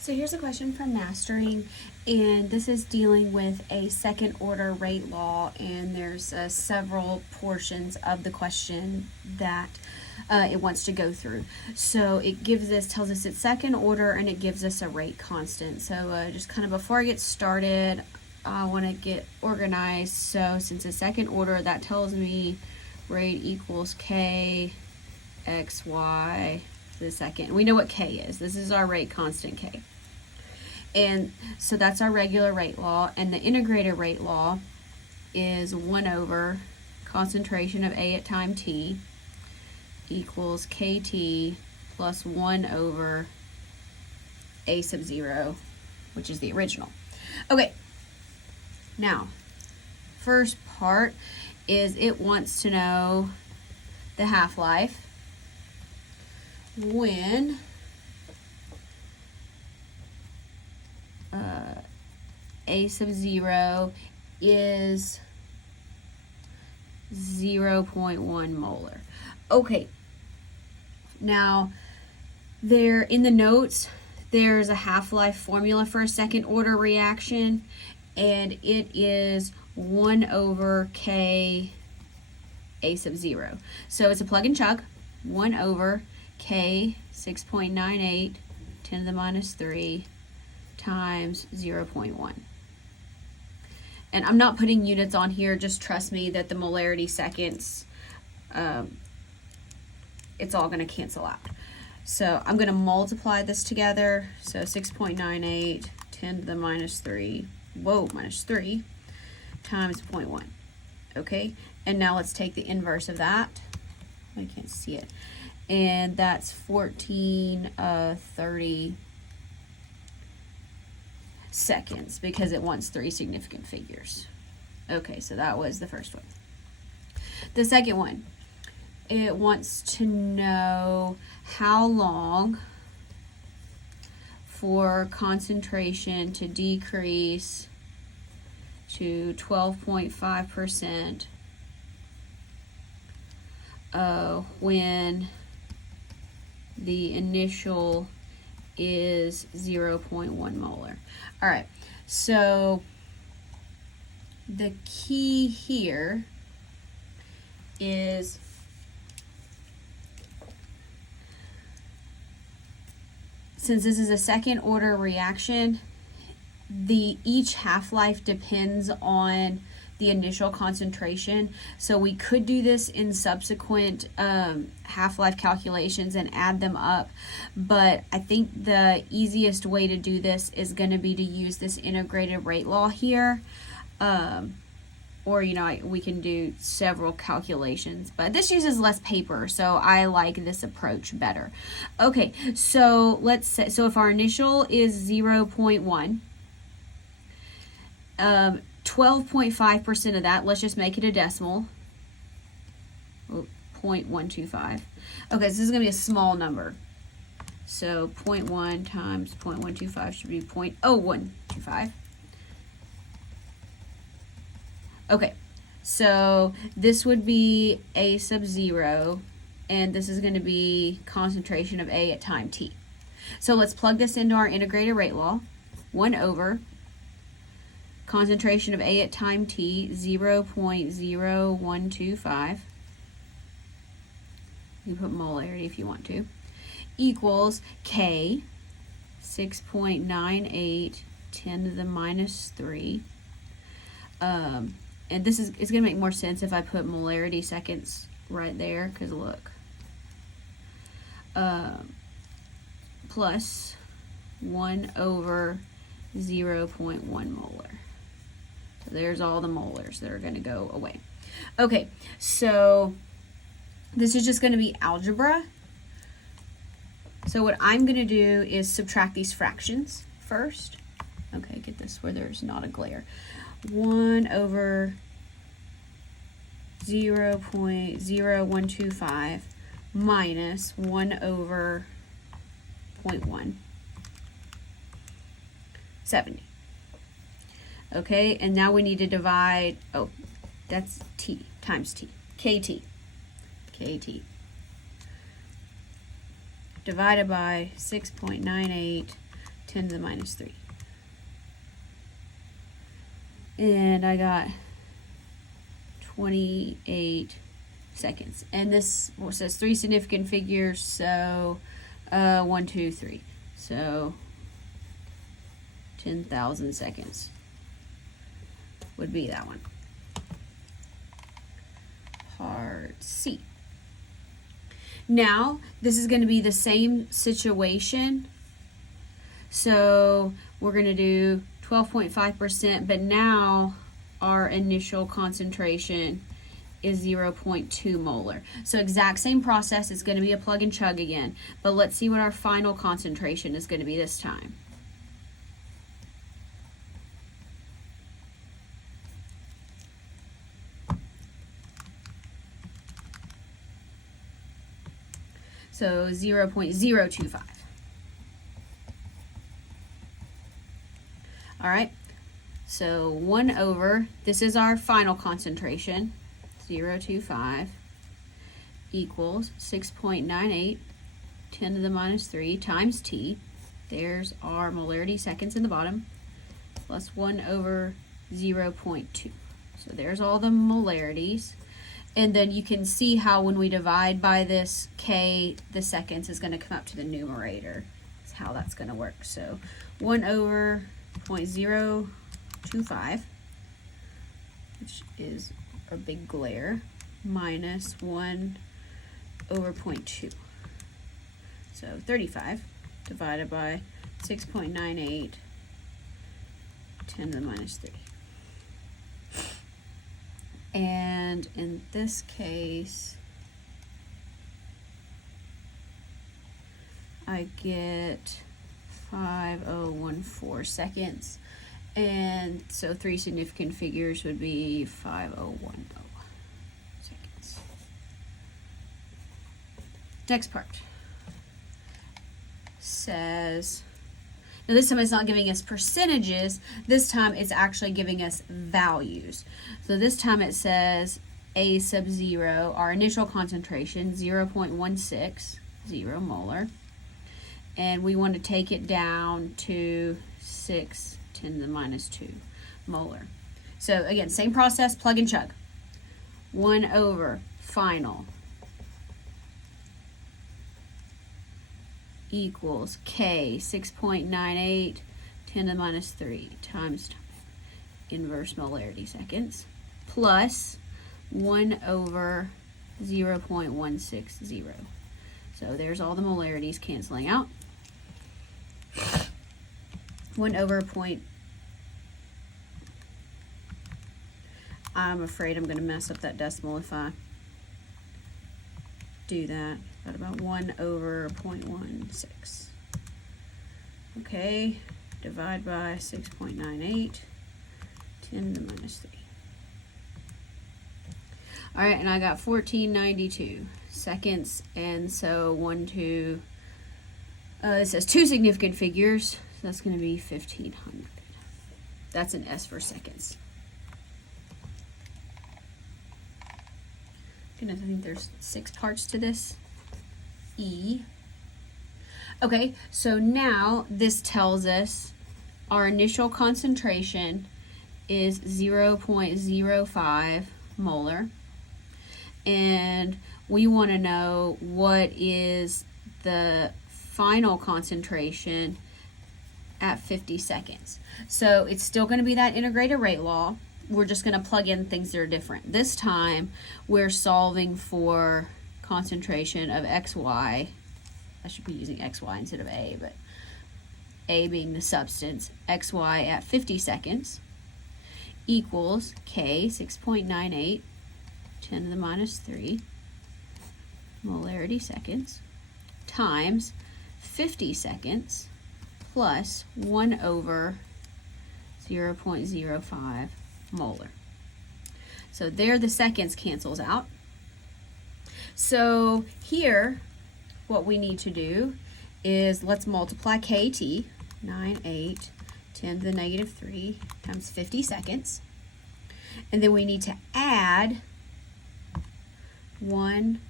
So here's a question from Mastering, and this is dealing with a second order rate law, and there's several portions of the question that it wants to go through. So it tells us it's second order, and it gives us a rate constant. So just kind of before I get started, I want to get organized. So since it's second order, that tells me rate equals K X Y to the second. We know what K is. This is our rate constant K. And so that's our regular rate law. And the integrated rate law is 1 over concentration of A at time t equals KT plus 1 over A sub 0, which is the original. Okay, now, first part is it wants to know the half-life when A sub 0 is 0.1 molar. Okay, now there in the notes there's a half-life formula for a second order reaction, and it is 1 over K A sub 0. So it's a plug and chug. 1 over K 6.98 10 to the minus 3 times 0.1. And I'm not putting units on here, just trust me that the molarity seconds, it's all going to cancel out. So I'm going to multiply this together. So 6.98 10 to the minus 3, minus 3 times 0.1. Okay, and now let's take the inverse of that. I can't see it. And that's 1430 seconds because it wants 3 significant figures. Okay, so that was the first one. The second one, it wants to know how long for concentration to decrease to 12.5% when the initial is 0.1 molar. All right, so the key here is since this is a second order reaction, each half-life depends on the initial concentration. So we could do this in subsequent half-life calculations and add them up, but I think the easiest way to do this is going to be to use this integrated rate law here, or we can do several calculations, but this uses less paper, so I like this approach better. Okay, so let's say, if our initial is 0.1, 12.5% of that, let's just make it a decimal, 0.125. Okay, so this is going to be a small number. So 0.1 times 0.125 should be 0.0125. Okay, so this would be A sub 0, and this is going to be concentration of A at time t. So let's plug this into our integrated rate law. 1 over concentration of A at time t, 0.0125. You can put molarity if you want to, equals K, 6.98 10 to the minus 3. And this is, it's going to make more sense if I put molarity seconds right there, because look. Plus 1 over 0.1 molar. So there's all the molars that are going to go away. Okay, so this is just going to be algebra. So what I'm going to do is subtract these fractions first. Okay, get this where there's not a glare. 1 over 0.0125 minus 1 over 0.170. Okay, and now we need to divide, that's t times t, kt. Divided by 6.98 10 to the minus 3. And I got 28 seconds. And this says 3 significant figures, so 1, 2, 3. So 10,000 seconds would be that one. Part C. Now, this is going to be the same situation. So we're going to do 12.5%, but now our initial concentration is 0.2 molar. So exact same process. It's going to be a plug and chug again, but let's see what our final concentration is going to be this time. So 0.025. All right, so 1 over, this is our final concentration, 0.025 equals 6.98, 10 to the minus 3 times T. There's our molarity seconds in the bottom, plus 1 over 0.2. So there's all the molarities. And then you can see how when we divide by this K, the seconds is going to come up to the numerator. That's how that's going to work. So 1 over 0.025, which is a big glare, minus 1 over 0.2. So 35 divided by 6.98, 10 to the minus 3. And in this case, I get 5014 seconds. And so 3 significant figures would be 5010 seconds. Next part says, now this time it's not giving us percentages, this time it's actually giving us values. So this time it says A sub 0, our initial concentration, 0.160 molar. And we want to take it down to 6, 10 to the minus 2 molar. So again, same process, plug and chug. 1 over final equals K 6.98 10 to the minus 3 times inverse molarity seconds plus 1 over 0.160. So there's all the molarities canceling out. 1 over point. I'm afraid I'm going to mess up that decimal if I do that. Got about 1 over 0.16. Okay, divide by 6.98, 10 to the minus 3. All right, and I got 1492 seconds, and so 1, 2, it says 2 significant figures, so that's going to be 1500. That's an S for seconds. Goodness, I think there's 6 parts to this. E. Okay, so now this tells us our initial concentration is 0.05 molar, and we want to know what is the final concentration at 50 seconds. So it's still going to be that integrated rate law. We're just going to plug in things that are different. This time we're solving for concentration of XY. I should be using XY instead of A, but A being the substance, XY at 50 seconds equals K 6.98 10 to the minus 3 molarity seconds times 50 seconds plus 1 over 0.05 molar. So there the seconds cancels out. So here what we need to do is let's multiply KT, 9, 8, 10 to the negative 3 times 50 seconds. And then we need to add 1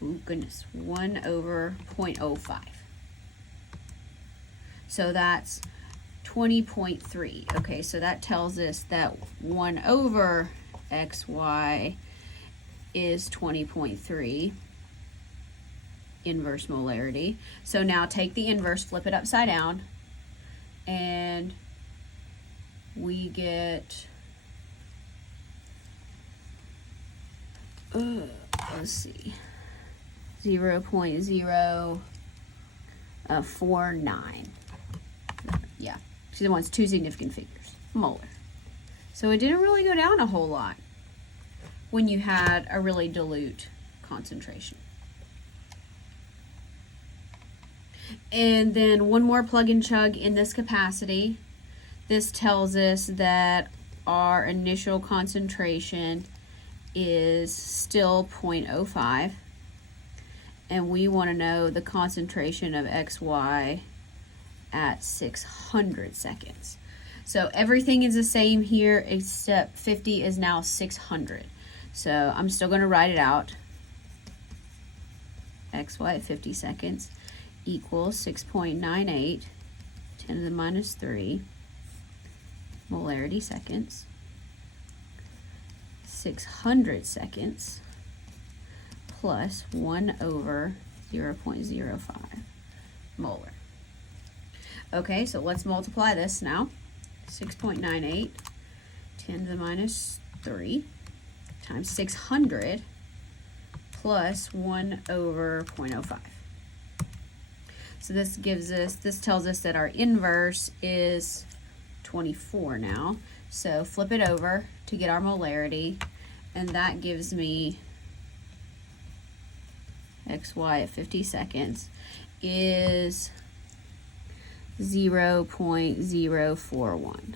over 0.05. So that's 20.3. Okay, so that tells us that 1 over xy is 20.3 inverse molarity. So now take the inverse, flip it upside down, and we get, let's see, 0.049. Yeah, she wants two significant figures, molar. So it didn't really go down a whole lot when you had a really dilute concentration. And then one more plug and chug in this capacity. This tells us that our initial concentration is still 0.05, and we want to know the concentration of XY at 600 seconds. So everything is the same here except 50 is now 600. So I'm still going to write it out. XY at 50 seconds equals 6.98 10 to the minus 3 molarity seconds. 600 seconds plus 1 over 0.05 molar. Okay, so let's multiply this now. 6.98 10 to the minus 3 times 600 plus 1 over 0.05. So this tells us that our inverse is 24 now. So flip it over to get our molarity, and that gives me XY at 50 seconds is 0.041.